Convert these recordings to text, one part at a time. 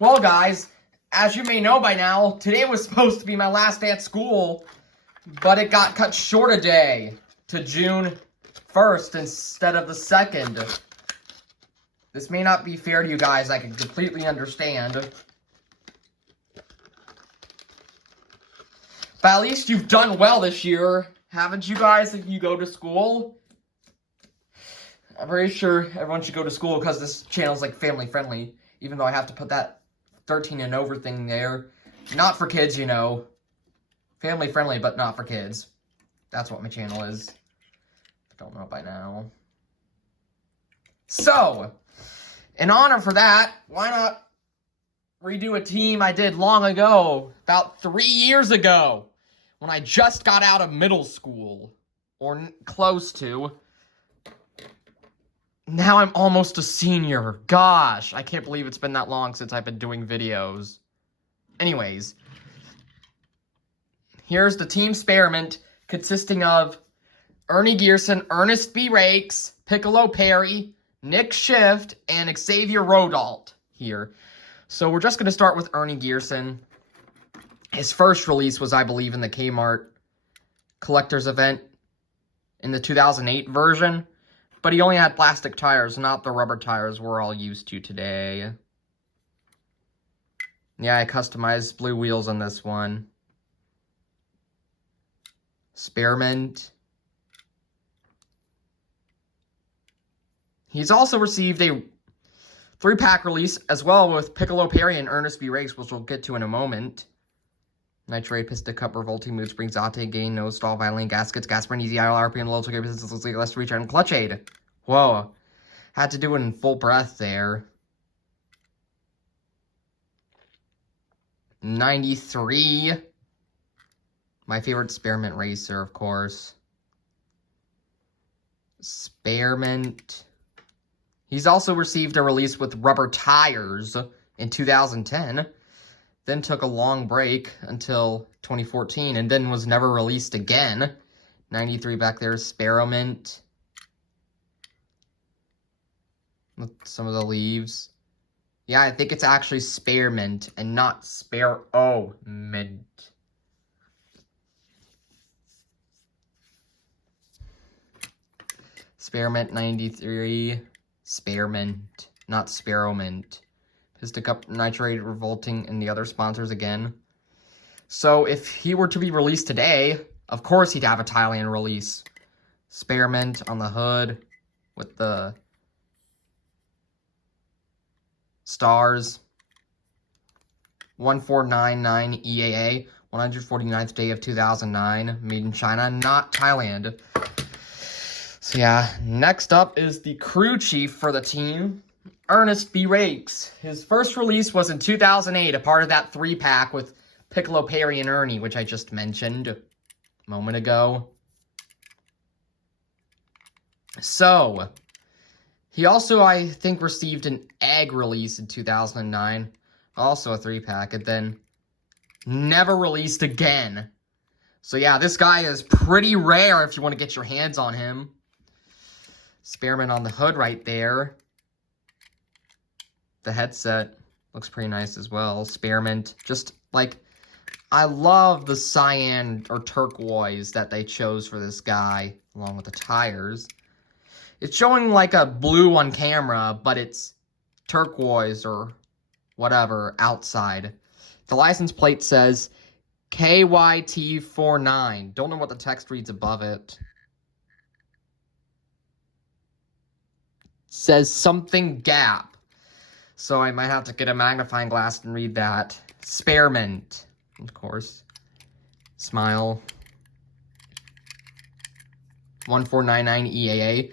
Well, guys, as you may know by now, today was supposed to be my last day at school, but it got cut short a day to June 1st instead of the 2nd. This may not be fair to you guys, I can completely understand. But at least you've done well this year, haven't you guys, if you go to school? I'm pretty sure everyone should go to school because this channel's like family friendly, even though I have to put that 13 and over thing there. Not for kids, you know. Family friendly, but not for kids. That's what my channel is. Don't know by now. So, in honor for that, why not redo a team I did long ago, about 3 years ago, when I just got out of middle school, or close to. Now I'm almost a senior. Gosh, I can't believe it's been that long since I've been doing videos. Anyways, here's the team experiment consisting of Ernie Gearson, Ernest B. Rakes, Piccolo Perry, Nick Shift, and Xavier Rodalt here. So we're just going to start with Ernie Gearson. His first release was, I believe, in the Kmart Collector's Event in the 2008 version. But he only had plastic tires, not the rubber tires we're all used to today. Yeah, I customized blue wheels on this one. Spearmint. He's also received a 3-pack release as well with Piccolo Perry and Ernest B. Rakes, which we'll get to in a moment. Nitrate, piston cup, revolting mood, springs, Zate, gain, nose, stall, violin, gaskets, gas burn, easy, IL, RPM, low, to get less reach, and clutch aid. Whoa. Had to do it in full breath there. 93. My favorite Spearmint racer, of course. Spearmint. He's also received a release with rubber tires in 2010. Then took a long break until 2014, and then was never released again. 93 back there, Spearmint. With some of the leaves. Yeah, I think it's actually Spearmint and not Spearmint. Spearmint 93. Spearmint, not Spearmint. Piston Cup, Nitrate, Revolting, and the other sponsors again. So if he were to be released today, of course he'd have a Thailand release. Spearmint on the hood with the stars. 1499 EAA, 149th day of 2009, made in China, not Thailand. So yeah, next up is the crew chief for the team. Ernest B. Rakes. His first release was in 2008, a part of that 3-pack with Piccolo, Perry, and Ernie, which I just mentioned a moment ago. So, he also, I think, received an egg release in 2009, also a 3-pack, and then never released again. So yeah, this guy is pretty rare if you want to get your hands on him. Spearmint on the hood right there. The headset looks pretty nice as well. Spearmint, just like, I love the cyan or turquoise that they chose for this guy, along with the tires. It's showing like a blue on camera, but it's turquoise or whatever outside. The license plate says KYT49. Don't know what the text reads above it. Says something gap. So I might have to get a magnifying glass and read that. Spearmint, of course. Smile. 1499 EAA.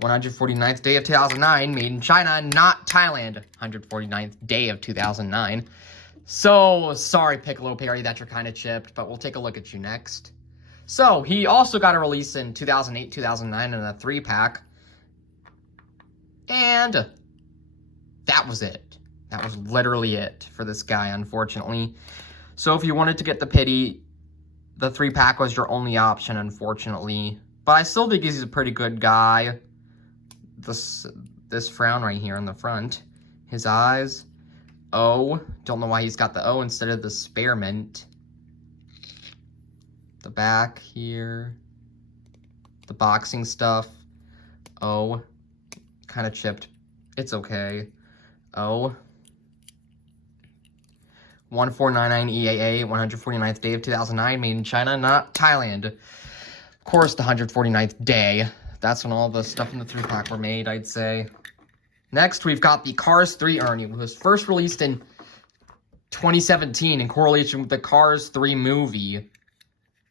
149th day of 2009. Made in China, not Thailand. 149th day of 2009. So, sorry Piccolo Perry that you're kind of chipped, but we'll take a look at you next. So, he also got a release in 2008, 2009 in a 3-pack. And that was it. That was literally it for this guy, unfortunately. So if you wanted to get the pity, the 3-pack was your only option, unfortunately. But I still think he's a pretty good guy. This frown right here in the front. His eyes. O. Don't know why he's got the O instead of the spearmint. The back here. The boxing stuff. O. Kind of chipped. It's okay. O. 1499 EAA, 149th day of 2009, made in China, not Thailand. Of course, the 149th day. That's when all the stuff in the 3-pack were made, I'd say. Next, we've got the Cars 3 Ernie, which was first released in 2017 in correlation with the Cars 3 movie.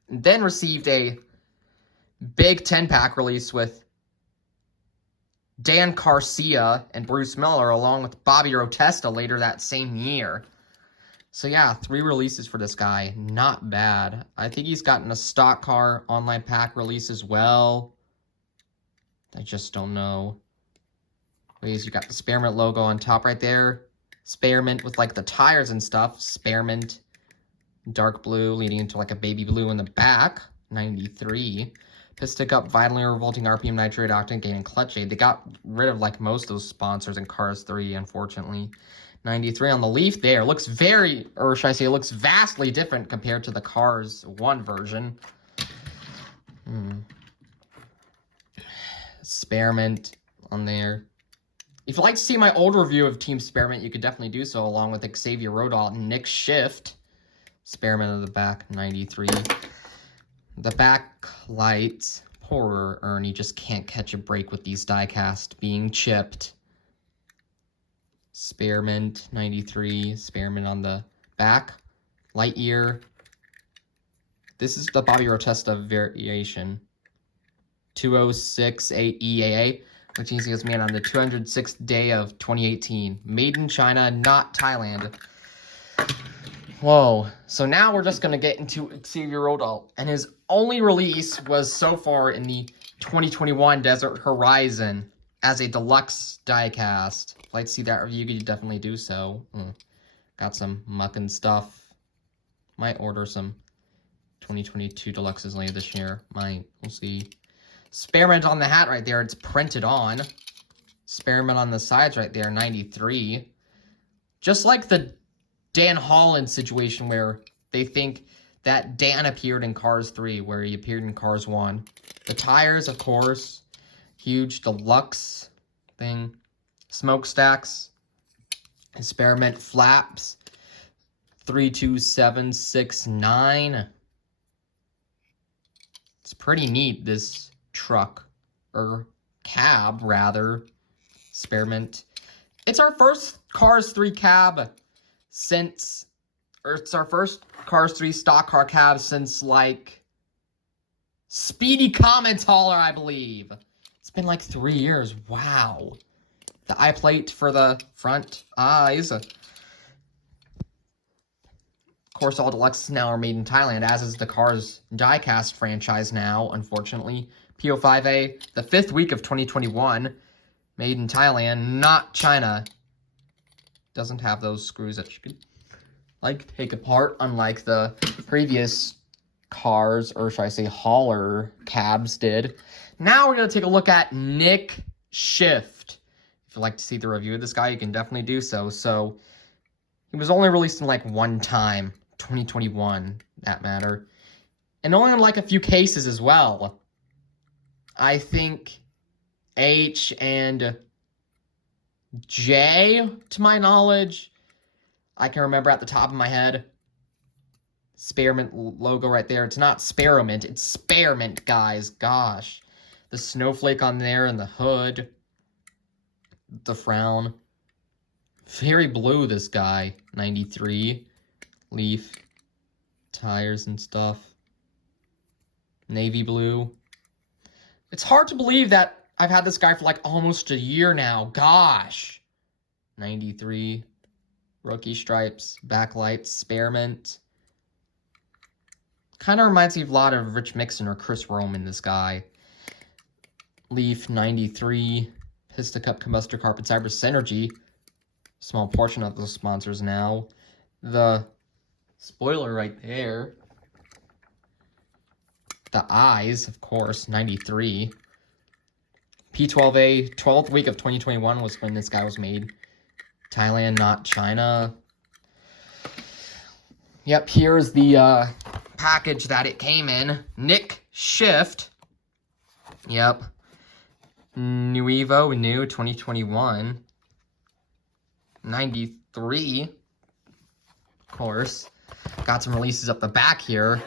And then received a big 10-pack release with Dan Garcia and Bruce Miller, along with Bobby Rotesta later that same year. So yeah, 3 releases for this guy. Not bad. I think he's gotten a stock car online pack release as well. I just don't know. Please, you got the Spearmint logo on top right there. Spearmint with like the tires and stuff. Spearmint. Dark blue leading into like a baby blue in the back. 93. Piston Cup, vitally revolting RPM, nitrate, octane, gain, and clutch aid. They got rid of like most of those sponsors in Cars 3, unfortunately. 93 on the Leaf there. Looks very, or should I say, it looks vastly different compared to the Cars 1 version. Spearmint on there. If you'd like to see my old review of Team Spearmint, you could definitely do so, along with Xavier Rodalt and Nick Shift. Spearmint of the back, 93. The back lights. Poor Ernie just can't catch a break with these diecast being chipped. Spearmint, 93. Spearmint on the back. Lightyear. This is the Bobby Rotesta variation. 2068 EAA, which means he was made on the 206th day of 2018. Made in China, not Thailand. Whoa. So now we're just going to get into Xavier Rodalt. And his only release was so far in the 2021 Desert Horizon as a deluxe diecast. If you'd like to see that review, you could definitely do so. Got some muck and stuff. Might order some 2022 deluxes later this year. Might. We'll see. Spearmint on the hat right there. It's printed on. Spearmint on the sides right there. 93. Just like the Dan Holland situation where they think that Dan appeared in Cars 3, where he appeared in Cars 1. The tires, of course. Huge deluxe thing. Smokestacks. Spearmint flaps. 32769. It's pretty neat, this truck. Or cab, rather. Spearmint. It's our first Cars 3 cab since... Or it's our first Cars 3 stock car cab since, like... Speedy Comment Hauler, I believe. It's been like 3 years. Wow. The eye plate for the front eyes. Of course, all deluxes now are made in Thailand, as is the Cars diecast franchise now, unfortunately. PO5A, the 5th week of 2021. Made in Thailand, not China. Doesn't have those screws that you could, like, take apart, unlike the previous Cars, or should I say hauler cabs did. Now we're going to take a look at Nick Shift. If you'd like to see the review of this guy, you can definitely do so. So, he was only released in like one time, 2021, that matter. And only in like a few cases as well. I think H and J, to my knowledge, I can remember at the top of my head. Spearmint logo right there. It's not Spearmint, it's Spearmint, guys. Gosh. The snowflake on there and the hood. The frown. Very blue, this guy. 93. Leaf. Tires and stuff. Navy blue. It's hard to believe that I've had this guy for like almost a year now. Gosh. 93. Rookie stripes. Backlights. Spearmint. Kind of reminds me of a lot of Rich Mixon or Chris Roman, this guy. Leaf, 93. Pista Cup, Combustor, Carpet, Cyber, Synergy. Small portion of those sponsors now. The spoiler right there. The eyes, of course, 93. P12A, 12th week of 2021 was when this guy was made. Thailand, not China. Yep, here's the package that it came in. Nick Shift. Yep. Nuevo, new, 2021. 93. Of course. Got some releases up the back here.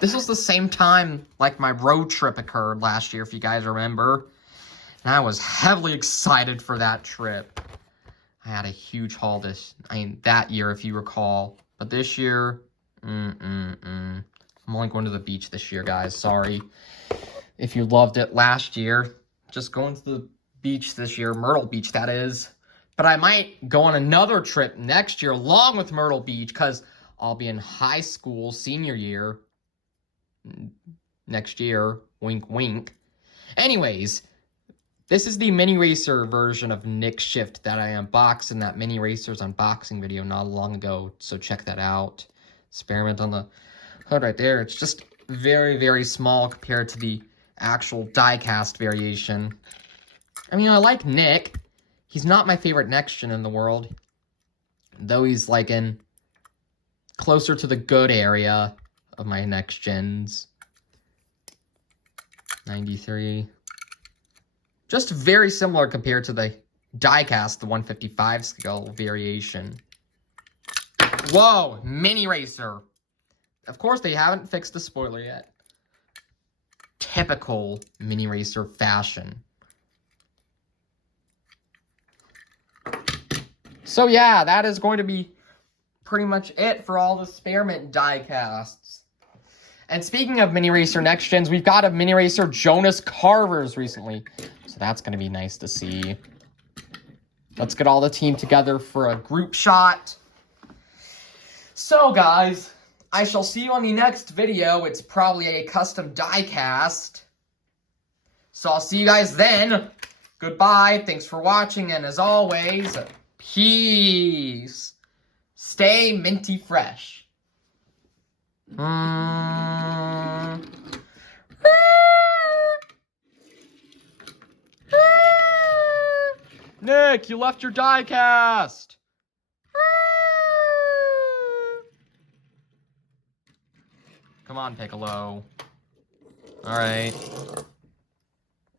This was the same time like my road trip occurred last year, if you guys remember. And I was heavily excited for that trip. I had a huge haul that year, if you recall. But this year, I'm only going to the beach this year, guys. Sorry. If you loved it last year, just going to the beach this year. Myrtle Beach, that is. But I might go on another trip next year along with Myrtle Beach because I'll be in high school senior year next year. Wink, wink. Anyways, this is the Mini Racer version of Nick Shift that I unboxed in that Mini Racers unboxing video not long ago. So check that out. Experiment on the hood right there. It's just very, very small compared to the actual die-cast variation. I mean, I like Nick. He's not my favorite next gen in the world, though he's like in closer to the good area of my next gens. 93. Just very similar compared to the die-cast, the 155 scale variation. Whoa, Mini Racer. Of course, they haven't fixed the spoiler yet. Typical Mini Racer fashion. So yeah, that is going to be pretty much it for all the Spearmint die-casts. And speaking of Mini Racer Next Gens, we've got a Mini Racer Jonas Carvers recently. So that's going to be nice to see. Let's get all the team together for a group shot. So guys, I shall see you on the next video. It's probably a custom die-cast. So I'll see you guys then. Goodbye. Thanks for watching. And as always, peace. Stay minty fresh. Nick, you left your die-cast. Come on, Piccolo. All right.